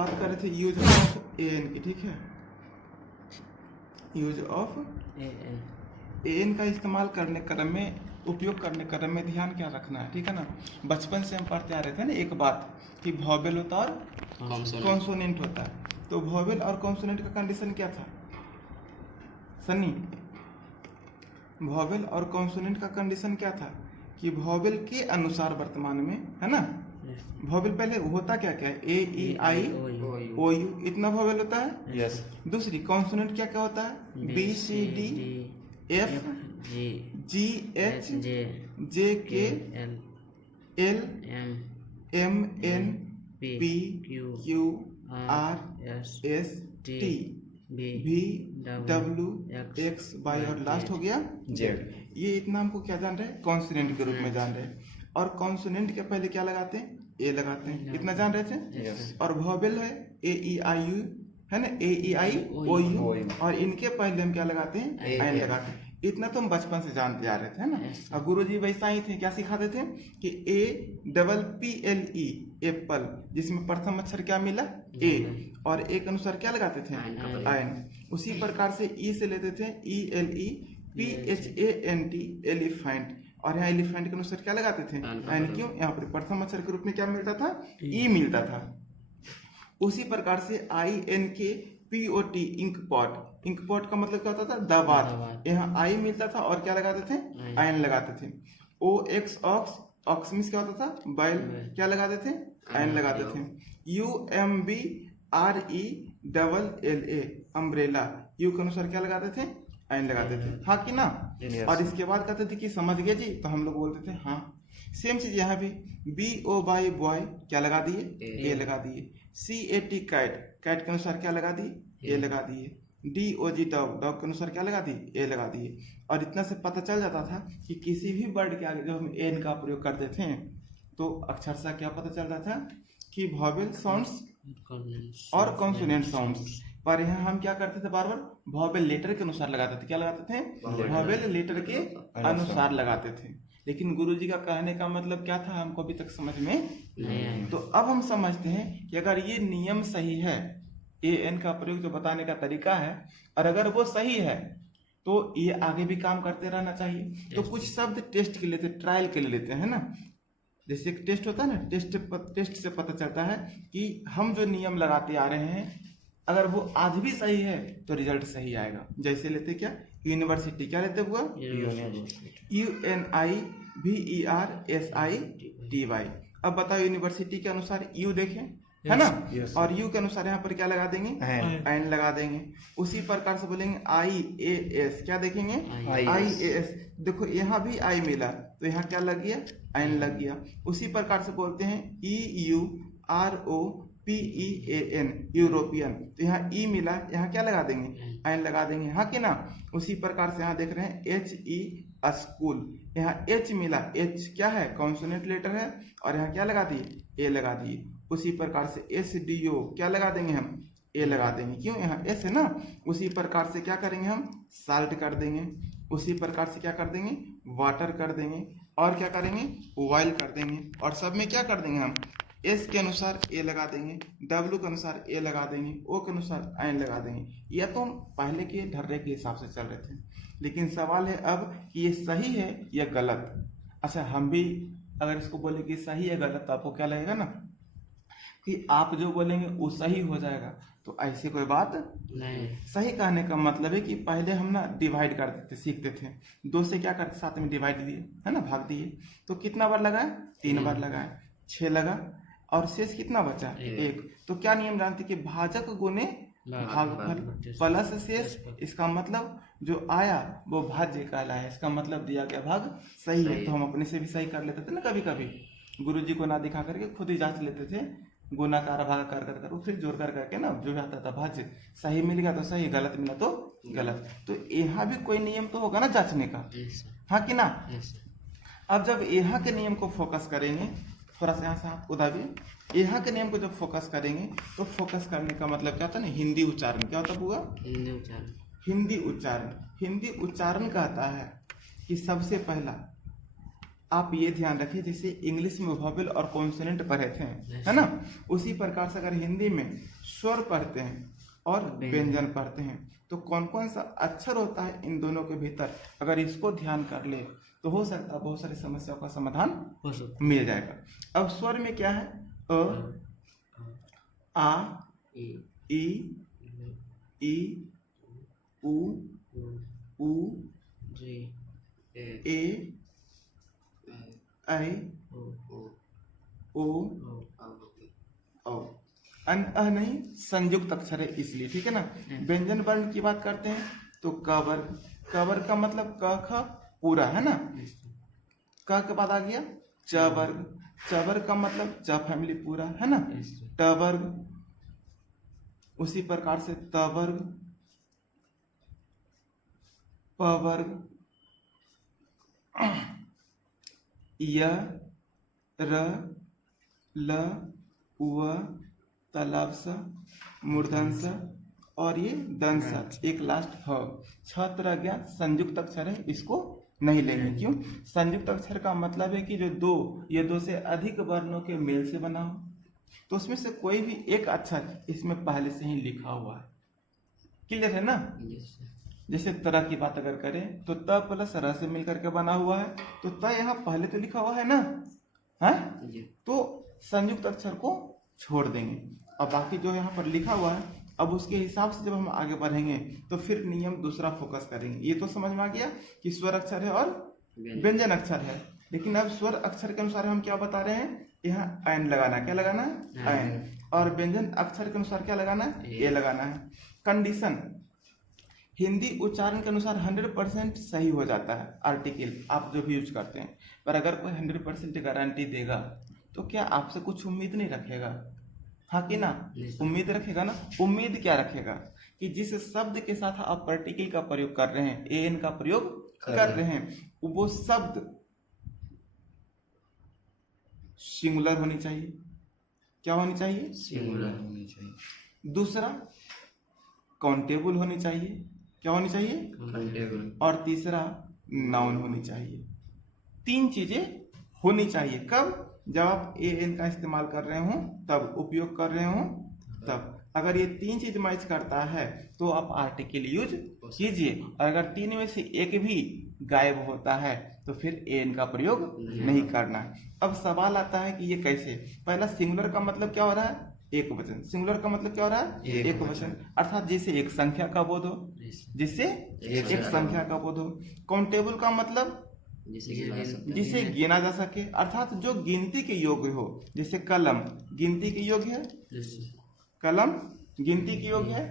बात कर रहे थे यूज ऑफ एन की, ठीक है। यूज ऑफ एन का इस्तेमाल करने क्रम में, उपयोग करने क्रम में ध्यान क्या रखना है, ठीक है ना। बचपन से हम पढ़ते आ रहे थे ना एक बात कि वॉवेल होता और कॉन्सोनेंट होता है। तो वॉवेल और कॉन्सोनेंट का कंडीशन क्या था सनी? वॉवेल और कॉन्सोनेंट का कंडीशन क्या था कि वॉवेल के अनुसार वर्तमान में, है ना, वॉवेल पहले होता क्या क्या है, ए ई आई ओ यू, इतना वॉवेल होता है। यस। दूसरी कॉन्सोनेंट क्या क्या होता है, B C D F G H J K L M N P Q R S T V W X Y और लास्ट हो गया जेड। ये इतना हमको क्या जान रहे हैं, कॉन्सोनेंट के रूप में जान रहे हैं। और कॉन्सोनेंट के पहले क्या लगाते हैं, ए लगाते हैं, इतना जान रहे थे। और वॉवेल है ए ई आई यू, है ना, ए ई आई ओ यू, और इनके पहले हम क्या लगाते हैं, एन लगाते हैं। इतना तो हम बचपन से जानते आ रहे थे, है ना। और गुरुजी वैसा ही थे, क्या सिखाते थे कि A double P L E Apple, जिसमें प्रथम अक्षर क्या मिला, ए, और ए के अनुसार क्या लगाते थे, आयन। उसी प्रकार से ई से लेते थे E L E P H A N T elephant, और यहाँ एलिफेंट के अनुसार क्या लगाते थे, आयन। क्यों, यहाँ पर प्रथम अक्षर के रूप में क्या मिलता था, ई मिलता था। उसी प्रकार से I N K P O T ink pot, ink pot का मतलब क्या होता था, दवात, यहाँ आई मिलता था और क्या लगाते थे, आयन लगाते थे। ओ एक्स ऑक्स, ऑक्स मीन्स क्या होता था, बैल, क्या लगाते थे, आयन लगाते थे। U M B R E double L A umbrella, U के अनुसार क्या लगाते थे, आयन लगाते थे, हाँ कि ना। और इसके बाद कहते थे कि समझ गए जी, तो हम लोग बोलते थे हाँ। सेम चीज यहाँ भी, बी ओ बाई बॉय क्या लगा दिए, ए लगा दिए। C A T cat, cat के अनुसार क्या लगा दिए, ए लगा दिए। D O G dog, dog के अनुसार क्या लगा दिए, ए लगा दिए। और इतना से पता चल जाता था कि किसी भी वर्ड के आगे जब हम एन का प्रयोग करते थे तो अक्षरशः क्या पता चलता था कि वॉवेल साउंड्स और कॉन्सोनेंट साउंड्स। पर यहाँ हम क्या करते थे, बार बार वॉवेल लेटर के अनुसार लगाते थे, क्या लगाते थे, वॉवेल लेटर के अनुसार लगाते थे। लेकिन गुरुजी का कहने का मतलब क्या था, हमको अभी तक समझ में नहीं आया। तो अब हम समझते हैं कि अगर ये नियम सही है, ए एन का प्रयोग जो बताने का तरीका है, और अगर वो सही है तो ये आगे भी काम करते रहना चाहिए। तो कुछ शब्द टेस्ट के लिए, ट्रायल के लिए लेते हैं ना। जैसे एक टेस्ट होता है ना, टेस्ट से पता चलता है कि हम जो नियम लगाते आ रहे हैं अगर वो आज भी सही है तो रिजल्ट सही आएगा। जैसे लेते क्या, यूनिवर्सिटी, क्या लेते हुआ, U N I V E R S I T Y. अब बताओ यूनिवर्सिटी के अनुसार यू देखें, है ना, और यू के अनुसार यहाँ पर क्या लगा देंगे, एन लगा देंगे। उसी प्रकार से बोलेंगे आई ए एस, क्या देखेंगे, आई ए एस। देखो यहाँ भी आई मिला तो यहाँ क्या लग गया, एन लग गया। उसी प्रकार से बोलते हैं E U R O P E A N, European, तो यहाँ ई मिला, यहाँ क्या लगा देंगे, एन लगा देंगे, हाँ कि ना। उसी प्रकार से यहाँ देख रहे हैं एच ई स्कूल, यहाँ एच मिला, एच क्या है, कॉन्सोनेंट लेटर है, और यहाँ क्या लगा दिए, ए लगा दिए। उसी प्रकार से एस डी ओ क्या लगा देंगे हम, ए लगा देंगे, क्यों, यहाँ एस है ना। उसी प्रकार से क्या करेंगे हम, साल्ट कर देंगे। उसी प्रकार से क्या कर देंगे, वाटर कर देंगे, और क्या करेंगे, ऑयल कर देंगे। और सब में क्या कर देंगे हम, एस के अनुसार ए लगा देंगे, डब्ल्यू के अनुसार ए लगा देंगे, ओ के अनुसार एन लगा देंगे। यह तो हम पहले के ढर्रे के हिसाब से चल रहे थे, लेकिन सवाल है अब कि ये सही है या गलत। अच्छा, हम भी अगर इसको बोले कि सही है गलत, तो आपको क्या लगेगा ना कि आप जो बोलेंगे वो सही हो जाएगा। तो ऐसी कोई बात नहीं। सही कहने का मतलब है कि पहले हम ना डिवाइड करते थे, सीखते थे, 2 से क्या करते, साथ में डिवाइड दिए, है ना, भाग दिए। तो कितना बार लगाए, 3 बार लगाए, 6 लगा, और शेष कितना बचा, 1। तो क्या नियम जानते कि भाजक गुने भागफल प्लस शेष, इसका मतलब जो आया वो भाज्य कहलाया, इसका मतलब दिया गया भाग सही है। तो हम अपने से भी सही कर लेते थे ना, कभी कभी गुरुजी को ना दिखा करके खुद ही जांच लेते थे, गुणाकार भागाकार कर फिर जोड़ कर करके ना, जो भी आता था भाज्य सही मिल गया तो सही, गलत मिला तो गलत। तो यहाँ भी कोई नियम तो होगा ना जांचने का, हाँ कि ना। अब जब यहाँ के नियम को फोकस करेंगे, थोड़ा सा यहाँ से आप उदाहरण, यहाँ के नियम को जब फोकस करेंगे तो फोकस करने का मतलब क्या होता है ना, हिंदी उच्चारण। क्या होता होगा, हिंदी उच्चारण। हिंदी उच्चारण, हिंदी उच्चारण कहता है कि सबसे पहला आप ये ध्यान रखिए, जैसे इंग्लिश में वोवेल और कॉन्सोनेंट पढ़े थे, है ना, उसी प्रकार से अगर हिंदी में स्वर पढ़ते हैं और व्यंजन पढ़ते हैं तो कौन कौन सा अक्षर होता है इन दोनों के भीतर, अगर इसको ध्यान कर ले तो हो सकता है बहुत सारी समस्याओं का समाधान मिल जाएगा। अब स्वर में क्या है, अ, आ, ई, उ, ए, ऐ, ओ, औ। नहीं, संयुक्त अक्षर है इसलिए, ठीक है ना। व्यंजन वर्ण की बात करते हैं तो क वर्ग, क वर्ग का मतलब क ख पूरा, है ना। क के बाद आ गया च वर्ग, च वर्ग का मतलब च फैमिली पूरा, है ना। ट वर्ग, उसी प्रकार से त वर्ग, प वर्ग, य, र, ल, व, तालाब सा, मूर्धन्य सा और ये दंश, एक लास्ट ह। छ तरह गया संयुक्त अक्षर है, इसको नहीं लेंगे। क्यों? संयुक्त अक्षर का मतलब है कि जो दो से अधिक वर्णों के मेल से बना हो, तो उसमें से कोई भी एक अक्षर इसमें पहले से ही लिखा हुआ है। क्लियर है ना। जैसे तरह की बात अगर करें तो त प्लस र से मिलकर के बना हुआ है, तो त यहाँ पहले तो लिखा हुआ है ना, है, तो संयुक्त अक्षर को छोड़ देंगे। अब बाकी जो यहाँ पर लिखा हुआ है, अब उसके हिसाब से जब हम आगे बढ़ेंगे तो फिर नियम दूसरा फोकस करेंगे। ये तो समझ में आ गया कि स्वर अक्षर है और व्यंजन अक्षर है, लेकिन अब स्वर अक्षर के अनुसार हम क्या बता रहे हैं, यहाँ ऐन लगाना है। क्या लगाना है? ऐन। और व्यंजन अक्षर के अनुसार क्या लगाना है? ए लगाना है। कंडीशन, हिंदी उच्चारण के अनुसार 100% सही हो जाता है आर्टिकल आप जो भी यूज करते हैं, पर अगर कोई 100% गारंटी देगा तो क्या आपसे कुछ उम्मीद नहीं रखेगा? हाँ कि ना? उम्मीद रखेगा ना। उम्मीद क्या रखेगा कि जिस शब्द के साथ आप पार्टिकल का प्रयोग कर रहे हैं, एन का प्रयोग कर रहे हैं, वो शब्द सिंगुलर होनी चाहिए। क्या होनी चाहिए? सिंगुलर होनी चाहिए। दूसरा काउंटेबल होनी चाहिए। क्या होनी चाहिए? काउंटेबल। और तीसरा नाउन होनी चाहिए। तीन चीजें होनी चाहिए। कब? जब आप ए एन का इस्तेमाल कर रहे हो तब, उपयोग कर रहे हो तब। अगर ये तीन चीज मैच करता है तो आप आर्टिकल यूज कीजिए, और अगर तीन में से एक भी गायब होता है तो फिर एन का प्रयोग नहीं करना है। अब सवाल आता है कि ये कैसे? पहला, सिंगुलर का मतलब क्या हो रहा है? एक वचन। सिंगुलर का मतलब क्या हो रहा है? एक वचन, अर्थात जिसे एक संख्या का बोध हो, जिससे एक संख्या का बोध हो। काउंटेबल का मतलब जिसे गिना जा सके, अर्थात जो गिनती के योग्य हो। जैसे कलम गिनती के योग्य है, कलम गिनती के योग्य है।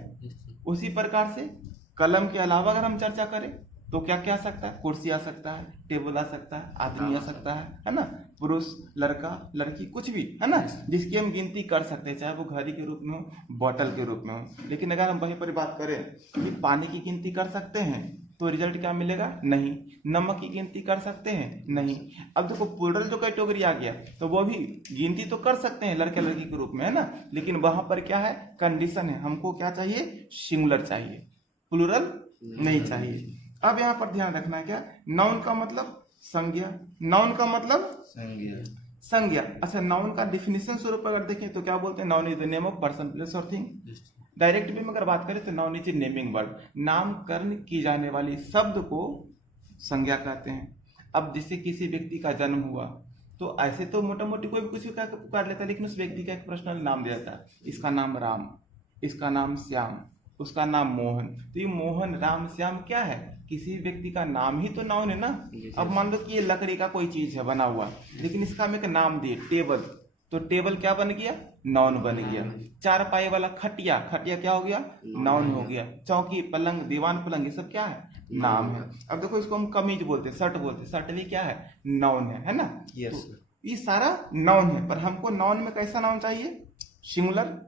उसी प्रकार से कलम के अलावा अगर हम चर्चा करें तो क्या क्या आ सकता है? कुर्सी आ सकता है, टेबल आ सकता है, आदमी आ सकता है ना, पुरुष, लड़का, लड़की, कुछ भी, है ना, जिसकी हम गिनती कर सकते हैं, चाहे वो घड़ी के रूप में हो, बोतल के रूप में हो। लेकिन अगर हम वहीं पर बात करें कि पानी की गिनती कर सकते हैं तो रिजल्ट क्या मिलेगा? नहीं। नमक की गिनती कर सकते हैं? नहीं। अब देखो प्लूरल जो कैटेगरी आ गया तो वो भी गिनती तो कर सकते हैं लड़के लड़की के रूप में, है ना, लेकिन वहां पर क्या है? कंडीशन है, हमको क्या चाहिए? सिंगुलर चाहिए, प्लूरल नहीं चाहिए। अब यहाँ पर ध्यान रखना है क्या? नाउन का मतलब संज्ञा। नाउन का मतलब संज्ञा। अच्छा, नाउन का डिफिनेशन स्वरूप अगर देखें तो क्या बोलते हैं? Noun is the name of person, place और थिंग। डायरेक्ट वे में अगर बात करें तो नाउन इज नेमिंग वर्ड, नामकरण की जाने वाली शब्द को संज्ञा कहते हैं। अब जैसे किसी व्यक्ति का जन्म हुआ तो ऐसे तो मोटा मोटी कोई भी कुछ भी पुकार लेता है, लेकिन उस व्यक्ति का एक पर्सनल नाम दे देता है। इसका नाम राम, इसका नाम श्याम, उसका नाम मोहन। तो ये मोहन, राम, श्याम क्या है? किसी व्यक्ति का नाम ही तो नाउन है ना। अब मान लो कि ये लकड़ी का कोई चीज है बना हुआ, लेकिन इसका हम एक नाम दिए टेबल, तो टेबल क्या बन गया? नाउन बन गया। चार पाए वाला खटिया, खटिया क्या हो गया? नाउन हो गया। चौकी, पलंग, दीवान, पलंग, ये सब क्या है? नाम है। अब देखो इसको हम कमीज बोलते, शर्ट बोलते, शर्ट भी क्या है? नाउन है ना। यस। तो ये सारा नाउन है, पर हमको नाउन में कैसा नाउन चाहिए? सिंगुलर।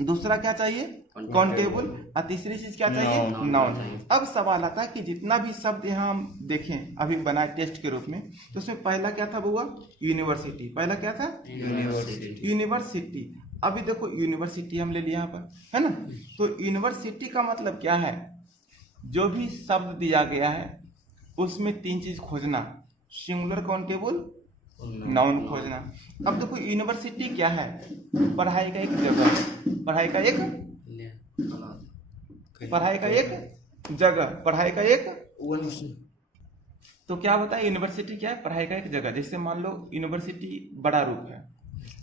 दूसरा क्या चाहिए? काउंटेबल। और तीसरी चीज क्या चाहिए? नाउन। अब सवाल आता है कि जितना भी शब्द यहाँ हम देखें अभी बनाए टेस्ट के रूप में, तो उसमें पहला क्या था बुआ? यूनिवर्सिटी। पहला क्या था? यूनिवर्सिटी। अभी देखो यूनिवर्सिटी हम ले लिया यहाँ पर, है ना। तो यूनिवर्सिटी का मतलब क्या है? जो भी शब्द दिया गया है उसमें तीन चीज खोजना, सिंगुलर काउंटेबल नाउन खोजना। अब देखो यूनिवर्सिटी क्या है? पढ़ाई का एक जगह, पढ़ाई का एक जगह, पढ़ाई का एक। तो क्या होता है यूनिवर्सिटी क्या है? पढ़ाई का एक जगह। जैसे मान लो यूनिवर्सिटी बड़ा रूप है,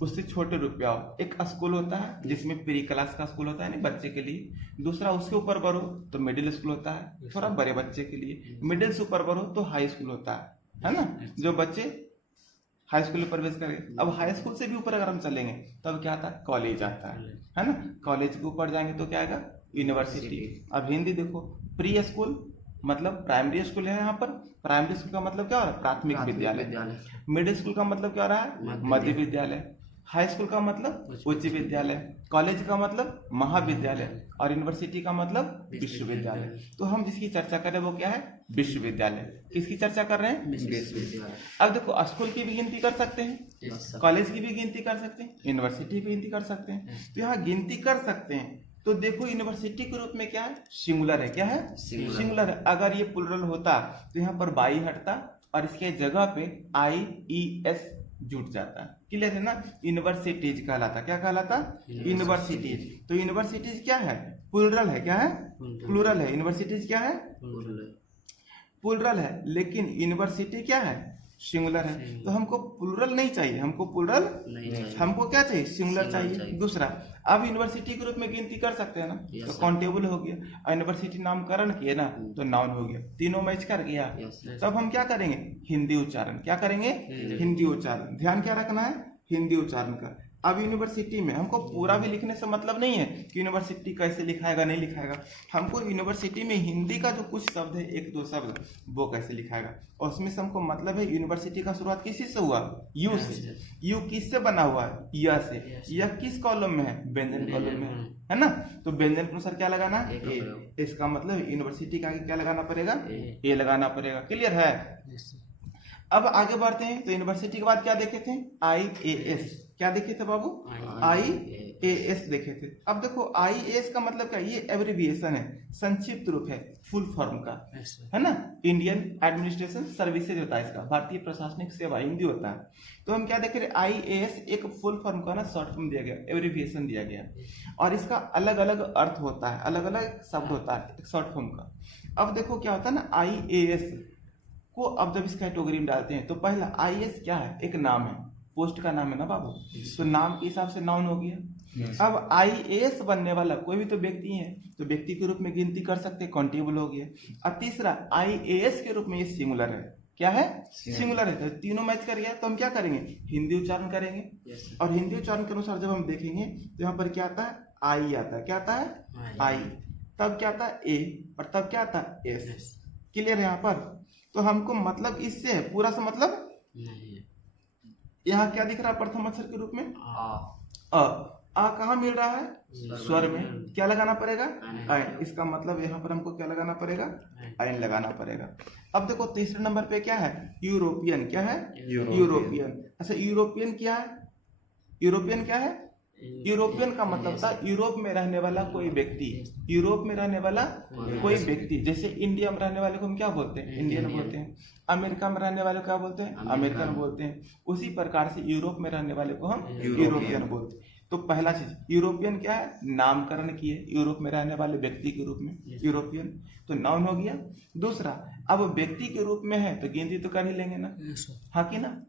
उससे छोटे रूप पे आओ। एक स्कूल होता है जिसमें प्री क्लास का स्कूल होता है ना बच्चे के लिए, दूसरा उसके ऊपर बढ़ो तो मिडिल स्कूल होता है थोड़ा बड़े बच्चे के लिए, मिडिल से ऊपर बढ़ो तो हाई स्कूल होता है ना, जो बच्चे हाई स्कूल में प्रवेश करेंगे। अब हाई स्कूल से भी ऊपर अगर हम चलेंगे तब क्या आता है? कॉलेज आता है ना। कॉलेज के ऊपर जाएंगे तो क्या आएगा? यूनिवर्सिटी। अब हिंदी देखो, प्री स्कूल मतलब प्राइमरी स्कूल है, यहाँ पर प्राइमरी स्कूल का मतलब क्या हो रहा है? प्राथमिक विद्यालय। मिडिल स्कूल का मतलब क्या हो रहा है? मध्य विद्यालय। हाई स्कूल का मतलब उच्च विद्यालय। कॉलेज का मतलब महाविद्यालय। और यूनिवर्सिटी का मतलब विश्वविद्यालय। तो हम जिसकी चर्चा कर रहे हैं वो क्या है? विश्वविद्यालय। किसकी चर्चा कर रहे हैं? विश्वविद्यालय। अब देखो स्कूल की भी गिनती कर सकते हैं, कॉलेज की भी गिनती कर सकते हैं, यूनिवर्सिटी की गिनती कर सकते हैं। तो यहाँ गिनती कर सकते हैं तो देखो यूनिवर्सिटी के रूप में क्या है? सिंगुलर है। क्या है? सिंगुलर है। अगर ये प्लुरल होता तो यहाँ पर बाई हटता और इसके जगह पे IES जुट जाता। क्लियर है ना? यूनिवर्सिटीज कहलाता। क्या कहलाता? यूनिवर्सिटीज। तो यूनिवर्सिटीज क्या है? प्लुरल है। क्या है? प्लुरल है। यूनिवर्सिटीज क्या है? प्लुरल है। लेकिन यूनिवर्सिटी क्या है? सिंगुलर है। तो हमको प्लुरल नहीं चाहिए, हमको प्लुरल हमको क्या चाहिए? सिंगुलर चाहिए। दूसरा, अब यूनिवर्सिटी के रूप में गिनती कर सकते हैं ना, तो काउंटेबल हो गया। यूनिवर्सिटी नामकरण किए ना तो नाउन हो गया। तीनों मैच कर गया। तब हम क्या करेंगे? हिंदी उच्चारण। क्या करेंगे? हिंदी उच्चारण। ध्यान क्या रखना है? हिंदी उच्चारण का। अब यूनिवर्सिटी में हमको पूरा भी लिखने से मतलब नहीं है कि यूनिवर्सिटी कैसे लिखाएगा नहीं लिखाएगा। हमको यूनिवर्सिटी में हिंदी का जो कुछ शब्द है, एक दो शब्द, वो कैसे लिखाएगा। और उसमें से हमको मतलब है यूनिवर्सिटी का शुरुआत किसी से हुआ? यू से। यू किससे बना हुआ है? या से। यह किस कॉलम में है? व्यंजन कॉलम में है ना। तो व्यंजन के अनुसार क्या लगाना? ए। इसका मतलब यूनिवर्सिटी का क्या लगाना पड़ेगा? ए लगाना पड़ेगा। क्लियर है? अब आगे बढ़ते हैं। तो यूनिवर्सिटी के बाद क्या देखे थे? IAS। क्या देखे थे बाबू? IAS देखे थे। अब देखो IAS का मतलब क्या? ये एब्रिविएशन है, संक्षिप्त रूप है फुल फॉर्म का, है ना। इंडियन एडमिनिस्ट्रेशन सर्विसेज होता है इसका, भारतीय प्रशासनिक सेवा हिंदी होता है। तो हम क्या देख रहे? IAS एक फुल फॉर्म का ना शॉर्ट फॉर्म दिया गया, एब्रिविएशन दिया गया, और इसका अलग अलग अर्थ होता है, अलग अलग शब्द होता है एक शॉर्ट फॉर्म का। अब देखो क्या होता है ना, IAS को अब जब इस कैटेगरी में डालते हैं तो पहला IAS क्या है? एक नाम है, पोस्ट का नाम है ना बाबू, तो नाम के हिसाब से नाउन हो गया। अब IAS बनने वाला कोई भी तो व्यक्ति है, तो व्यक्ति के रूप में गिनती कर सकते हैं, काउंटेबल हो गया। और तीसरा IAS के रूप में ये सिंगुलर है। क्या है? सिंगुलर है। तो तीनों मैच कर गया। तो हम क्या करेंगे? हिंदी उच्चारण करेंगे। और हिंदी उच्चारण के अनुसार जब हम देखेंगे तो यहाँ पर क्या आता है? आई आता है। क्या आता है? आई। तब क्या आता है? ए। और तब क्या आता है? एस। क्लियर है यहाँ पर? तो हमको मतलब इससे है, पूरा सा मतलब यहाँ क्या दिख रहा है प्रथम अक्षर के रूप में? आ कहाँ मिल रहा है? स्वर में। क्या लगाना पड़ेगा? आयन। इसका मतलब यहाँ पर हमको क्या लगाना पड़ेगा? आयन लगाना पड़ेगा। अब देखो तीसरे नंबर पे क्या है? यूरोपियन। क्या है? यूरोपियन। अच्छा, यूरोपियन क्या है? यूरोपियन क्या है? यूरोपियन का मतलब था यूरोप में रहने वाला कोई व्यक्ति। यूरोप में रहने वाला कोई व्यक्ति। जैसे इंडिया में रहने वाले को हम क्या बोलते हैं? इंडियन बोलते हैं। अमेरिका में रहने वाले को क्या बोलते हैं? अमेरिकन बोलते हैं। उसी प्रकार से यूरोप में रहने वाले को हम यूरोपियन बोलते हैं। तो पहला चीज यूरोपियन क्या है? नामकरण किए यूरोप में रहने वाले व्यक्ति के रूप में, यूरोपियन। तो नाउन हो गया। दूसरा, अब व्यक्ति के रूप में है तो गिनती तो कर ही लेंगे ना, हाँ कि ना?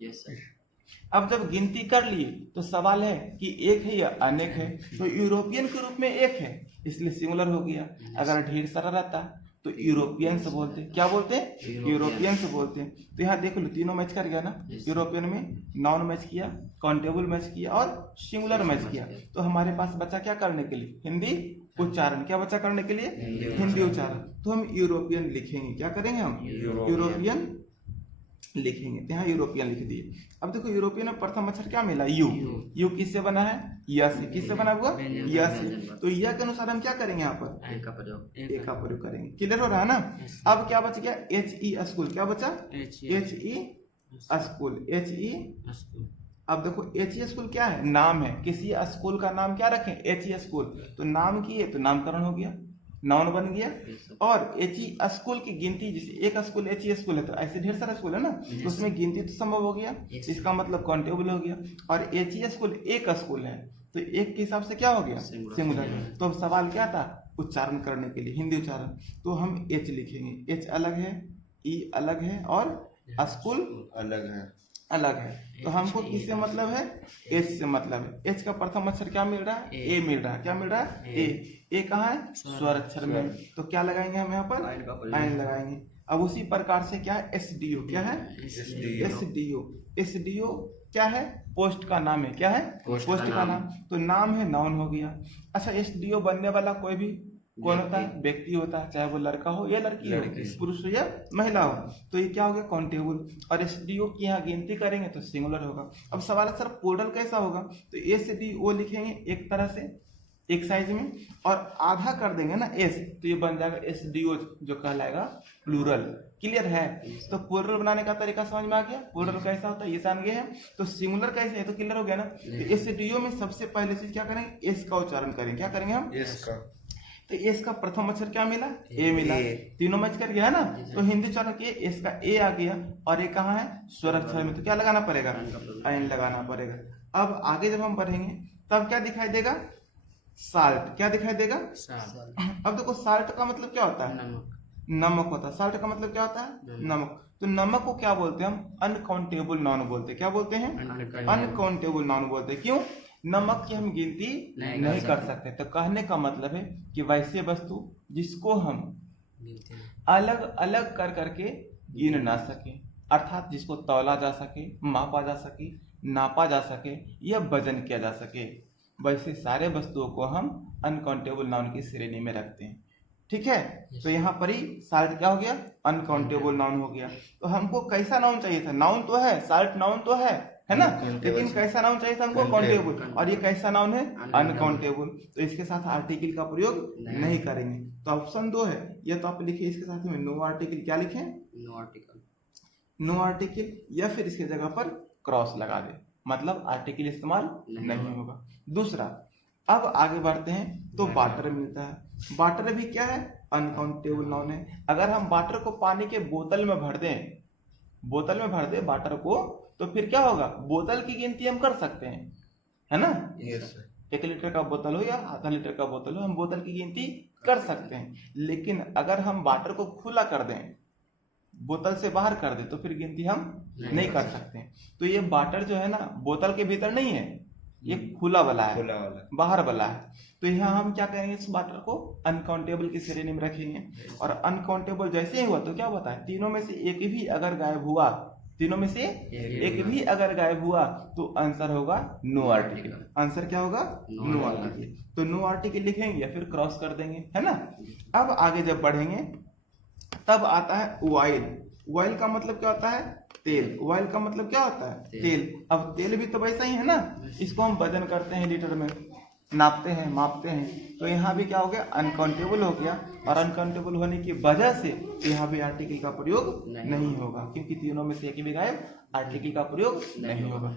अब जब गिनती कर लिए तो सवाल है कि एक है या अनेक है। तो यूरोपियन के रूप में एक है, इसलिए सिंगुलर हो गया। अगर ढेर सारा रहता तो यूरोपियंस बोलते। क्या बोलते हैं? यूरोपियंस बोलते हैं। तो यहाँ देख लो तीनों मैच कर गया ना। यूरोपियन में नाउन मैच किया, काउंटेबल मैच किया और सिंगुलर मैच किया। तो हमारे पास बचा क्या करने के लिए? हिंदी उच्चारण। क्या बचा करने के लिए? हिंदी उच्चारण। तो हम यूरोपियन लिखेंगे। क्या करेंगे? हम यूरोपियन लिखेंगे। तो यहाँ यूरोपियन लिख दिए। अब देखो यूरोपियन में प्रथम अक्षर क्या मिला? यू। यू किससे बना है? या से। किससे बना हुआ? या से। तो या के अनुसार हम क्या करेंगे? यहाँ पर ए का प्रयोग करेंगे। क्लियर हो रहा है ना? अब क्या बच गया? HE school. क्या बचा? HE school. HE। अब देखो HE स्कूल क्या है? नाम है। किसी स्कूल का नाम क्या रखें? HE school. तो नाम की है तो नामकरण हो गया। नाउन बन गया। और एची स्कूल की गिनती, जैसे एक स्कूल एची स्कूल है तो ऐसे ढेर सारा स्कूल है ना, तो उसमें गिनती तो संभव हो गया, इसका मतलब काउंटेबल हो गया। और एची स्कूल एक स्कूल है तो एक के हिसाब से क्या हो गया, सिंगुलर। तो अब सवाल क्या था, उच्चारण करने के लिए हिंदी उच्चारण, तो हम एच लिखेंगे, एच अलग है, ई अलग है और स्कूल अलग है। तो हमको किससे मतलब है, एच से मतलब है। एच का प्रथम अक्षर क्या मिल रहा है, ए मिल रहा है। क्या मिल रहा है, ए कहाँ है, स्वर अक्षर में। तो क्या लगाएंगे हम यहाँ पर, आइन लगाएंगे। अब उसी प्रकार से क्या है, एस डी ओ, क्या है, एस डी ओ क्या है, पोस्ट का नाम है। क्या है, पोस्ट का नाम। तो नाम है, नाउन हो गया। अच्छा, एस डी ओ बनने वाला कोई भी कौन होता है, व्यक्ति होता है, चाहे वो लड़का हो या लड़की हो, पुरुष हो या महिला हो। तो ये क्या हो गया, काउंटेबल। और एसडीओ की यहाँ गिनती करेंगे तो सिंगुलर होगा। अब सवाल है सर प्लूरल कैसा होगा, तो एसडीओ लिखेंगे एक तरह से, एक साइज में, और आधा कर देंगे ना एस, तो ये बन जाएगा एसडीओ, जो कहलाएगा प्लूरल। क्लियर है। तो प्लूरल बनाने का तरीका समझ में आ गया, प्लूरल कैसा होता है ये जान गए हैं। तो सिंगुलर कैसे है, तो क्लियर हो गया ना। तो एसडीओ में सबसे पहले चीज क्या करेंगे, एस का उच्चारण करेंगे। क्या करेंगे हम, एस का। तो एस का प्रथम अक्षर क्या मिला, ए मिला, तीनों मैच कर गया है ना। तो हिंदी उच्चारण किए, एस का ए आ गया, और ए कहाँ है, स्वर अक्षर में। तो क्या लगाना पड़ेगा, आइन लगाना पड़ेगा। अब आगे जब हम बढ़ेंगे तब क्या दिखाई देगा, साल्ट। क्या दिखाई देगा, अब देखो साल्ट का मतलब क्या होता है, नमक होता है। साल्ट का मतलब क्या होता है, नमक। तो नमक को क्या बोलते हैं हम, अनकाउंटेबल नाउन बोलते हैं। क्या बोलते हैं, अनकाउंटेबल नाउन बोलते हैं। क्यों, नमक की हम गिनती नहीं कर सकते। तो कहने का मतलब है कि वैसे वस्तु जिसको हम अलग अलग कर करके गिन ना सके, अर्थात जिसको तौला जा सके, मापा जा सके, नापा जा सके या वजन किया जा सके, वैसे सारे वस्तुओं को हम अनकाउंटेबल नाउन की श्रेणी में रखते हैं। ठीक है। तो यहाँ पर ही साल्ट क्या हो गया, अनकाउंटेबल नाउन हो गया। तो हमको कैसा नाउन चाहिए था, नाउन तो है, साल्ट नाउन तो है ना, लेकिन कैसा नाउन चाहिए था हमको, काउंटेबल। और ये कैसा नाउन है, अनकाउंटेबल। तो इसके साथ आर्टिकल का प्रयोग नहीं करेंगे। तो ऑप्शन 2 है, या तो आप लिखिए इसके साथ में नो आर्टिकल। क्या लिखें, नो आर्टिकल, या फिर इसके जगह पर क्रॉस लगा दे, मतलब आर्टिकल इस्तेमाल नहीं होगा। दूसरा, अब आगे बढ़ते हैं तो वाटर मिलता है। वाटर भी क्या है, अनकाउंटेबल नाउन है। अगर हम वाटर को पानी के बोतल में भर दें, वाटर को, तो फिर क्या होगा, बोतल की गिनती हम कर सकते हैं, है ना। 1 लीटर का बोतल हो या आधा लीटर का बोतल हो, हम बोतल की गिनती कर सकते हैं। लेकिन अगर हम वाटर को खुला कर दें, बोतल से बाहर कर दे, तो फिर गिनती हम नहीं कर सकते। तो ये वाटर जो है ना, बोतल के भीतर नहीं है, ये खुला वाला है, बाहर वाला है। तो यहाँ हम क्या करेंगे, इस वाटर को अनकाउंटेबल की श्रेणी में रखेंगे। और अनकाउंटेबल जैसे ही हुआ तो क्या होता है, तीनों में से एक भी अगर गायब हुआ, तो आंसर होगा नो आर्टिकल। आंसर क्या होगा, नो आर्टिकल। तो नो आर्टिकल लिखेंगे या फिर क्रॉस कर देंगे, है ना। अब आगे जब बढ़ेंगे तब आता है ऑयल। ऑयल का मतलब क्या होता है, तेल। ऑयल का मतलब क्या होता है, तेल। अब तेल भी तो वैसा ही है ना, इसको हम वजन करते हैं, लीटर में नापते हैं, मापते हैं। तो यहाँ भी क्या हो गया, अनकाउंटेबल हो गया। और अनकाउंटेबल होने की वजह से यहाँ भी आर्टिकल का प्रयोग नहीं होगा, क्योंकि तीनों में से एक भी गायब, आर्टिकल का प्रयोग नहीं होगा।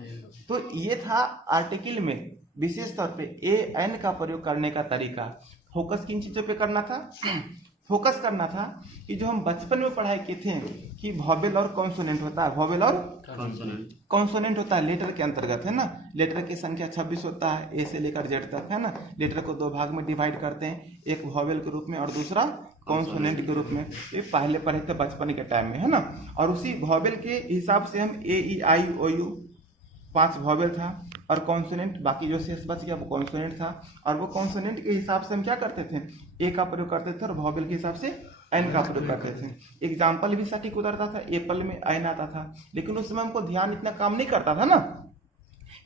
तो ये था आर्टिकल में विशेष तौर पे ए एन का प्रयोग करने का तरीका। फोकस किन चीजों पे करना था, फोकस करना था कि जो हम बचपन में पढ़ाई किए थे कि वॉवेल और कॉन्सोनेंट होता है, वॉवेल और कॉन्सोनेंट होता है लेटर के अंतर्गत, है ना। लेटर की संख्या 26 होता है, ए से लेकर जेड तक, है ना। लेटर को 2 भाग में डिवाइड करते हैं, एक वॉवेल के रूप में और दूसरा कॉन्सोनेंट के रूप में। ये पहले पढ़े थे बचपन के टाइम में, है ना। और उसी वॉवेल के हिसाब से हम ए ई आई ओ यू 5 वॉवेल था, और कॉन्सोनेंट बाकी जो शेष बच गया वो कॉन्सोनेंट था। और वो कॉन्सोनेंट के हिसाब से हम क्या करते थे, ए का प्रयोग करते थे, और वॉवेल के हिसाब से एन का प्रयोग करते थे। एग्जाम्पल भी सटीक उतरता था, एप्पल में एन आता था, लेकिन उस समय हमको ध्यान इतना काम नहीं करता था ना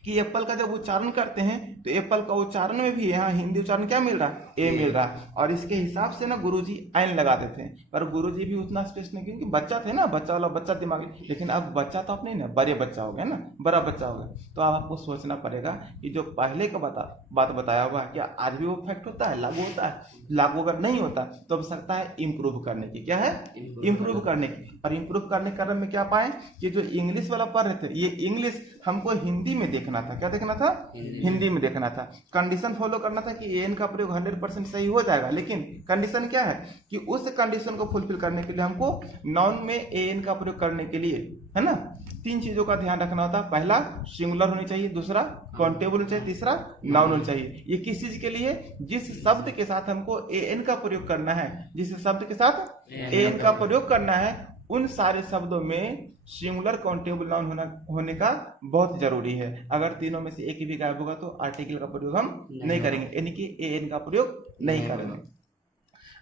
कि एप्पल का जब उच्चारण करते हैं तो एप्पल का उच्चारण में भी यहाँ हिंदी उच्चारण क्या मिल रहा है, ए मिल रहा है। और इसके हिसाब से ना गुरुजी एन लगाते थे, पर गुरुजी भी उतना स्पेस नहीं, क्योंकि बच्चा थे ना, बच्चा दिमागी। लेकिन अब बच्चा तो अपने ना बड़े बच्चा हो गया ना, बड़ा बच्चा हो गया। तो अब आपको सोचना पड़ेगा कि जो पहले का बात बताया हुआ है, क्या आज भी वो फैक्ट होता है, लागू होता है। लागू अगर नहीं होता तो आवश्यकता है इम्प्रूव करने की। क्या है, इम्प्रूव करने की। और इम्प्रूव करने के क्रम में क्या पाए कि जो इंग्लिश वाला पढ़ रहे थे, ये इंग्लिश हमको हिंदी में देखना था। क्या देखना था? हिंदी में देखना था। कंडीशन फॉलो करना था कि एन का प्रयोग 100% सही हो जाएगा, लेकिन कंडीशन क्या है कि उस कंडीशन को फुलफिल करने के लिए हमको नाउन में एन का प्रयोग करने के लिए, है ना, 3 चीजों का ध्यान रखना होता है। पहला सिंगुलर होनी चाहिए, दूसरा काउंटेबल होना चाहिए, तीसरा नाउन होना चाहिए। ये किस चीज के लिए? जिस शब्द के साथ हमको एन का प्रयोग करना है, जिस शब्द के साथ एन का प्रयोग करना है, उन सारे शब्दों में सिंगुलर काउंटेबल नाउन होने का बहुत जरूरी है। अगर तीनों में से एक भी गायब होगा तो आर्टिकल का प्रयोग हम नहीं करेंगे, यानी कि एन का प्रयोग नहीं करेंगे।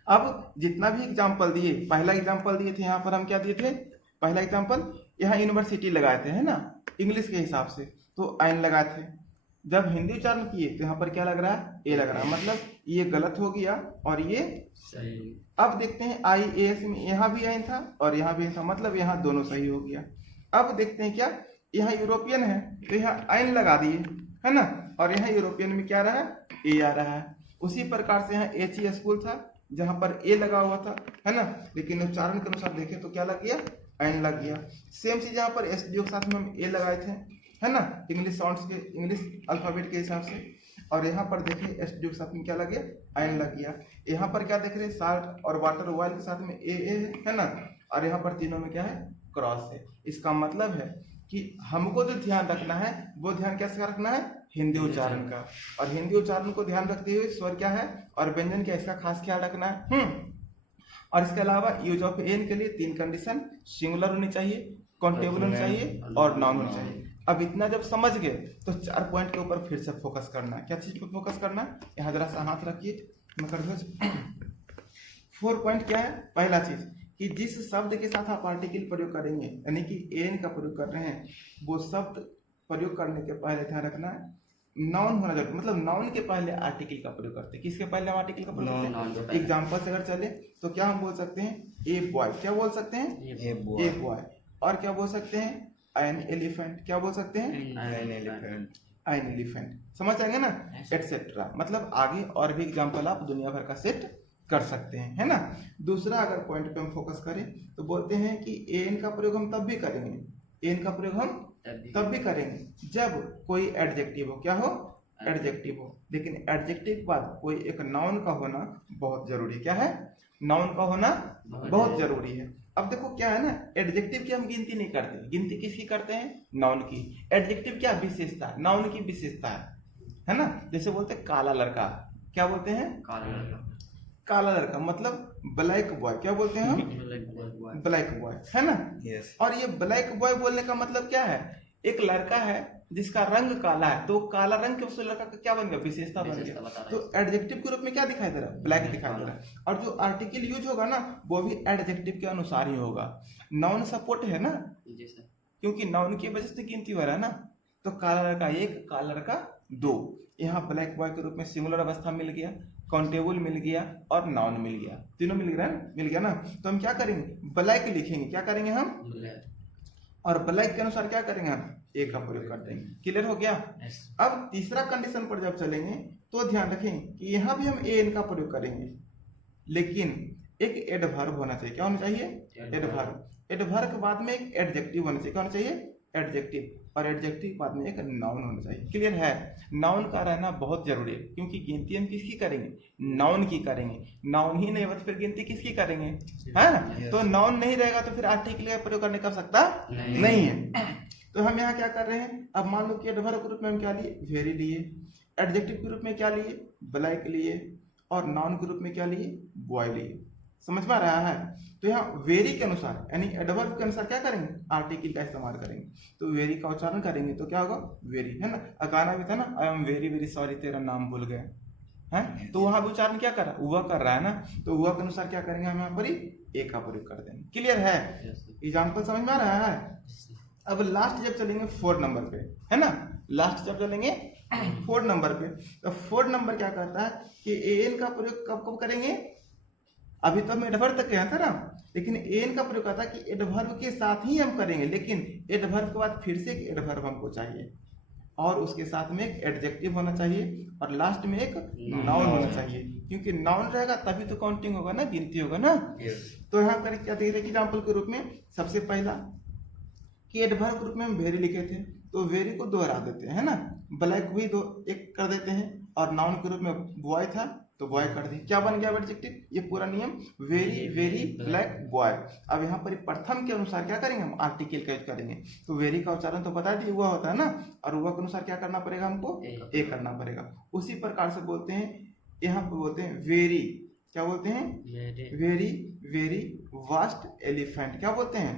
अब जितना भी एग्जाम्पल दिए, पहला एग्जाम्पल दिए थे यहाँ पर हम क्या दिए थे? पहला एग्जाम्पल यहाँ यूनिवर्सिटी लगाए थे, है ना, इंग्लिश के हिसाब से, तो आइन लगाए थे। जब हिंदी उच्चारण किए तो यहाँ पर क्या लग रहा है? ए लग रहा है, मतलब ये गलत हो गया और ये सही। अब देखते हैं IAS में यहाँ भी आइन था और यहाँ भी था, मतलब यहाँ दोनों सही हो गया। अब देखते हैं क्या, यहाँ यूरोपियन है तो यहाँ आइन लगा दिए, है ना, और यहाँ यूरोपियन में क्या रहा है? ए आ रहा है। उसी प्रकार से यहाँ HE स्कूल था जहाँ पर ए लगा हुआ था, है ना, लेकिन उच्चारण के अनुसार देखें तो क्या लग गया? आइन लग गया। सेम चीज यहाँ पर SDO के साथ में हम ए लगाए थे, है ना, इंग्लिश साउंड्स के, इंग्लिश अल्फाबेट के हिसाब से, और यहाँ पर देखिए SDO के साथ में क्या लग गया? आइन लग गया। यहाँ पर क्या देख रहे हैं? साल्ट और वाटर वाइल के साथ में ए है ना, और यहाँ पर तीनों में क्या है? क्रॉस है। इसका मतलब है कि हमको जो ध्यान रखना है वो ध्यान कैसे रखना है? हिंदी उच्चारण का। और हिंदी उच्चारण को ध्यान रखते हुए स्वर क्या है और व्यंजन क्या, इसका खास ख्याल रखना है। और इसके अलावा यूज ऑफ एन के लिए 3 कंडीशन, सिंगुलर होनी चाहिए, काउंटेबल होनी चाहिए और नाउन होनी चाहिए। अब इतना जब समझ गए तो 4 पॉइंट के ऊपर फिर से फोकस करना है। क्या चीज पर फोकस करना है? यहाँ जरा सा हाथ रखिए, मैं कर दूं। 4 पॉइंट क्या है? पहला चीज कि जिस शब्द के साथ आप आर्टिकल प्रयोग करेंगे, यानी कि एन का प्रयोग कर रहे हैं, वो शब्द प्रयोग करने के पहले ध्यान रखना है नाउन होना जरूरी, मतलब नाउन के पहले आर्टिकल का प्रयोग करते हैं। किसके पहले हम आर्टिकल का प्रयोग करते हैं? एग्जाम्पल से अगर चले तो क्या हम बोल सकते हैं? A boy. क्या बोल सकते हैं? A boy. और क्या बोल सकते हैं? An elephant. क्या बोल सकते हैं? An elephant. समझ आएंगे ना, एटसेट्रा। मतलब आगे और भी एग्जाम्पल आप दुनिया भर का सेट कर सकते हैं, है ना। दूसरा अगर पॉइंट पे हम फोकस करें तो बोलते हैं कि एन का प्रयोग हम तब भी करेंगे, एन का प्रयोग हम तब भी करेंगे जब कोई एडजेक्टिव हो। क्या हो? एडजेक्टिव हो। लेकिन एडजेक्टिव के बाद कोई एक नाउन का होना बहुत जरूरी। क्या है? नाउन का होना बहुत जरूरी है। अब देखो क्या है ना, एडजेक्टिव की हम गिनती नहीं करते, गिनती किसकी करते हैं? नाउन की। एडजेक्टिव क्या विशेषता? नाउन की विशेषता है ना। जैसे बोलते हैं काला लड़का। क्या बोलते हैं? काला लड़का। काला लड़का मतलब ब्लैक बॉय। क्या बोलते हैं हम? ब्लैक बॉय, है ना। और ये ब्लैक बॉय बोलने का मतलब क्या है? एक लड़का है जिसका रंग काला है, तो काला रंग के उस लड़का का क्या बन गया? विशेषता बन गया। तो एडजेक्टिव के रूप में क्या दिखाई दे रहा है? ब्लैक दिखाई दे रहा है। और जो आर्टिकल यूज होगा ना वो भी एडजेक्टिव के अनुसार ही होगा। नाउन सपोर्ट है ना, क्योंकि नाउन की वजह से गिनती हो रहा है ना। तो काला लड़का 1, काला लड़का 2। यहाँ ब्लैक बॉय के रूप में सिंगुलर अवस्था मिल गया, काउंटेबल मिल गया और नाउन मिल गया, तीनों मिल गया ना। तो हम क्या करेंगे? ब्लैक लिखेंगे। क्या करेंगे हम? और ब्लैक के अनुसार क्या करेंगे? हम ए का प्रयोग कर देंगे। क्लियर हो गया? अब तीसरा कंडीशन पर जब चलेंगे तो ध्यान रखें कि यहाँ भी हम एन का प्रयोग करेंगे, लेकिन एक एडवर्ब होना चाहिए। क्या होना चाहिए? एडवर्ब। एडवर्ब के बाद में एक एडजेक्टिव होना चाहिए। क्या होना चाहिए? एडजेक्टिव। और एडजेक्टिव के बाद में एक नाउन होना चाहिए। क्लियर है? नाउन का रहना बहुत जरूरी है, क्योंकि गिनती हम किसकी करेंगे? नाउन की करेंगे। नाउन ही नहीं होगा तो फिर गिनती किसकी करेंगे? है तो नाउन नहीं रहेगा तो फिर आर्टिकल का प्रयोग करने का सकता नहीं है। तो हम यहाँ क्या कर रहे हैं? अब मान लो कि एडवर्ब के रूप में हम क्या लिए? वेरी लिए। एडजेक्टिव के रूप में क्या लिए? ब्लैक लिए। और नाउन के रूप में क्या लिए? बॉय लिए। समझ में आ रहा है? तो यहाँ वेरी के अनुसार यानी एडवर्ब के अनुसार क्या करेंगे? आर्टिकल का इस्तेमाल करेंगे। तो वेरी का उच्चारण करेंगे तो क्या होगा? वेरी, है ना। गाना भी था ना, I am very very sorry तेरा नाम भूल गया, है। तो वहां भी उच्चारण क्या कर रहा है? हुआ कर रहा है ना। तो हुआ के अनुसार क्या करेंगे? हम यहाँ पर ही ए का प्रयोग कर देंगे। क्लियर है? एग्जाम्पल समझ में आ रहा है? अब लास्ट जब चलेंगे 4 नंबर पे, है ना। लास्ट जब चलेंगे 4 नंबर पे, तो 4 नंबर क्या कहता है कि एन का प्रयोग कब कब करेंगे? अभी तो हम एडवर्ब तक गया था ना, लेकिन एन का प्रयोग करता है कि एडवर्ब के साथ ही हम करेंगे, लेकिन एडवर्ब के बाद फिर से एक एडवर्ब हमको चाहिए और उसके साथ में एक एडजेक्टिव होना चाहिए और लास्ट में एक नाउन होना चाहिए, क्योंकि नाउन रहेगा तभी तो काउंटिंग होगा ना, गिनती होगा ना। तो यहाँ पर क्या देख रहे हैं एग्जाम्पल के रूप में? सबसे पहला कि एडवर्ब के रूप में हम वेरी लिखे थे, तो वेरी को दोहरा देते हैं, है ना। ब्लैक भी दो एक कर देते हैं, और नाउन के रूप में बॉय था तो बॉय कर दिए। क्या बन गया एडजेक्टिव? ये पूरा नियम, वेरी वेरी ब्लैक बॉय। अब यहाँ पर प्रथम के अनुसार क्या करेंगे हम? आर्टिकल का यूज करेंगे। तो वेरी का उच्चारण तो बता दिए हुआ होता है ना, और हुआ के अनुसार क्या करना पड़ेगा हमको? ए करना पड़ेगा। उसी प्रकार से बोलते हैं, यहाँ पे बोलते हैं वेरी, क्या बोलते हैं? Very very vast elephant. क्या बोलते हैं?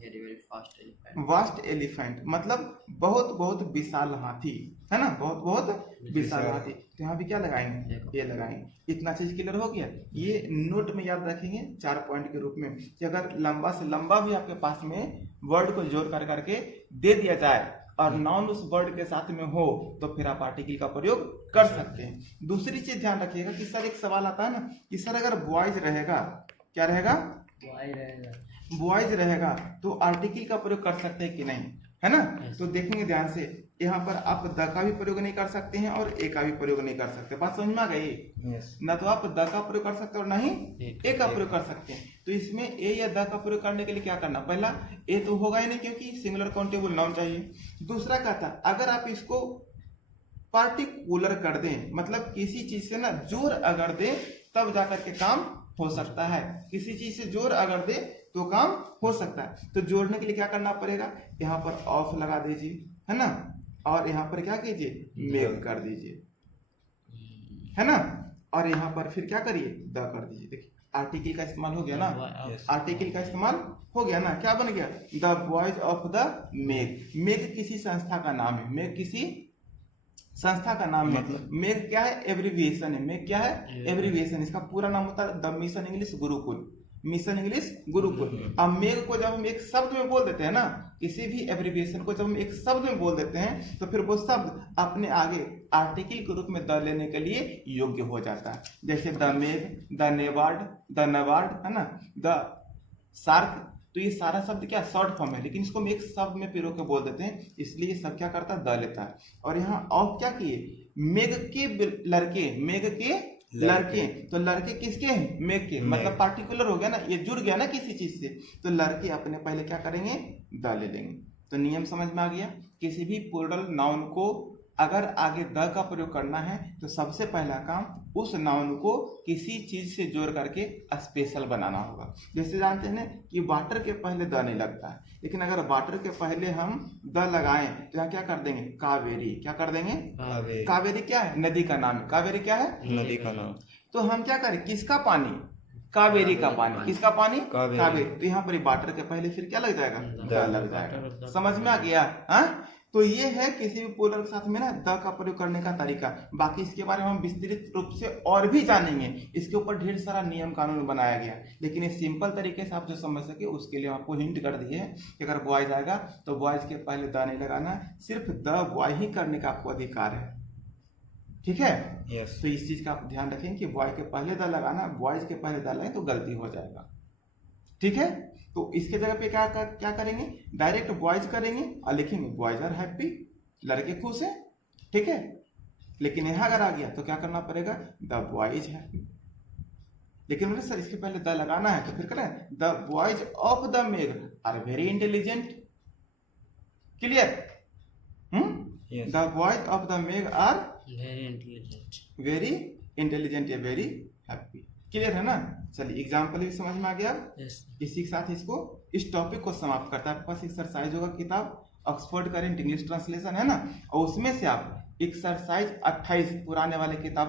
Very very fast elephant. Vast elephant मतलब बहुत बहुत विशाल हाथी, है ना, बहुत बहुत विशाल हाथी। तो यहाँ भी क्या लगाएंगे? ये लगाएंगे। इतना चीज क्लियर हो गया। ये नोट में याद रखेंगे 4 पॉइंट के रूप में, कि अगर लंबा से लंबा भी आपके पास में वर्ड को जोड़ कर करके दे दिया जाए और नाउन उस वर्ड के साथ में हो, तो फिर आप आर्टिकल का प्रयोग कर सकते हैं। दूसरी चीज ध्यान रखिएगा कि सर एक सवाल आता है ना कि सर अगर बॉयज रहेगा, क्या रहेगा? बॉयज रहेगा तो आर्टिकल का प्रयोग कर सकते हैं कि नहीं, है ना। तो देखेंगे ध्यान से, यहाँ पर आप द का भी प्रयोग नहीं कर सकते हैं और ए का भी प्रयोग नहीं कर सकते। बात समझ में आ गई? ना तो आप द का प्रयोग कर सकते हैं और ना ही ए का प्रयोग कर सकते हैं। तो इसमें ए या द का प्रयोग करने के लिए क्या करना? पहला, ए तो होगा ही नहीं क्योंकि सिंगुलर काउंटेबल नाउन चाहिए। दूसरा क्या था, अगर आप इसको पार्टिकुलर कर दें, मतलब किसी चीज से ना जोर अगर दे तब जाकर के काम हो सकता है। किसी चीज से जोर अगर दे तो काम हो सकता है। तो जोड़ने के लिए क्या करना पड़ेगा? यहाँ पर ऑफ लगा दीजिए, है ना, और यहाँ पर क्या कीजिए? मेक कर दीजिए, है ना, और यहाँ पर फिर क्या करिए? द कर दीजिए। देखिए आर्टिकल का इस्तेमाल हो गया ना, आर्टिकल का इस्तेमाल हो गया ना। क्या बन गया? The boys of the make. Make किसी संस्था का नाम है, मेक किसी संस्था का नाम है। मतलब मेक क्या है? एब्रीविएशन है। मेक क्या है? एब्रीविएशन। इसका पूरा नाम होता है the mission English Gurukul. Mission English Gurukul. अब मेक को जब हम एक शब्द में बोल देते हैं ना, किसी भी एब्रीविएशन को जब हम एक शब्द में बोल देते हैं, तो फिर वो शब्द अपने आगे आर्टिकल के रूप में द लेने के लिए योग्य हो जाता है। जैसे द मेघ, द नेवार्ड, द नवार्ड, है ना, द शार्क। तो ये सारा शब्द क्या शॉर्ट फॉर्म है, लेकिन इसको हम एक शब्द में पिरो के बोल देते हैं, इसलिए सब क्या करता है? द लेता है। और यहाँ ऑफ क्या किए? मेघ के लड़के, मेघ के लड़के। तो लड़के किसके हैं? मेघ के, मतलब पार्टिकुलर हो गया ना, ये जुड़ गया ना किसी चीज से। तो लड़के अपने पहले क्या करेंगे? द ले लेंगे। तो नियम समझ में आ गया। किसी भी प्लूरल नाउन को अगर आगे द का प्रयोग करना है तो सबसे पहला काम उस नाउन को किसी चीज से जोड़ करके स्पेशल बनाना होगा। जैसे जानते हैं कि वाटर के पहले द नहीं लगता है, लेकिन अगर वाटर के पहले हम द लगाएं तो यहाँ क्या कर देंगे? कावेरी। क्या कर देंगे? कावेरी क्या है? नदी का नाम है। कावेरी क्या है? नदी का नाम। तो हम क्या करें? किसका पानी? कावेरी का पानी। किसका पानी? कावेरी। तो यहाँ पर वाटर के पहले फिर क्या लग जाएगा? द लग जाएगा। समझ में आ गया? हाँ, तो ये है किसी भी प्लूरल के साथ में ना द का प्रयोग करने का तरीका। बाकी इसके बारे में हम विस्तृत रूप से और भी जानेंगे। इसके ऊपर ढेर सारा नियम कानून बनाया गया, लेकिन ये सिंपल तरीके से आप जो समझ सके उसके लिए आपको हिंट कर दिए कि अगर बॉयज आएगा तो बॉयज के पहले द नहीं लगाना, सिर्फ द बॉय ही करने का आपको अधिकार है। ठीक है? यस। तो इस चीज का आप ध्यान रखें कि बॉय के पहले द लगाना, बॉयज के पहले द लगाए तो गलती हो जाएगा। ठीक है? तो इसके जगह पे क्या करेंगे? डायरेक्ट बॉयज करेंगे और लिखेंगे बॉयज आर हैप्पी, लड़के खुश हैं। ठीक है? लेकिन यहाँ अगर आ गया तो क्या करना पड़ेगा? The boys happy. लेकिन बोले सर इसके पहले द लगाना है, तो फिर करें the boys of the Megh are very intelligent. Clear? The boys of the Megh are very intelligent या वेरी हैप्पी। क्लियर है ना? चलिए एग्जाम्पल भी समझ में आ गया। इसी के साथ इसको इस टॉपिक को समाप्त करता है। आपके पास एक्सरसाइज होगा, किताब ऑक्सफोर्ड करेंट इंग्लिश ट्रांसलेशन है ना, और उसमें से आप एक्सरसाइज 28 पुराने वाले किताब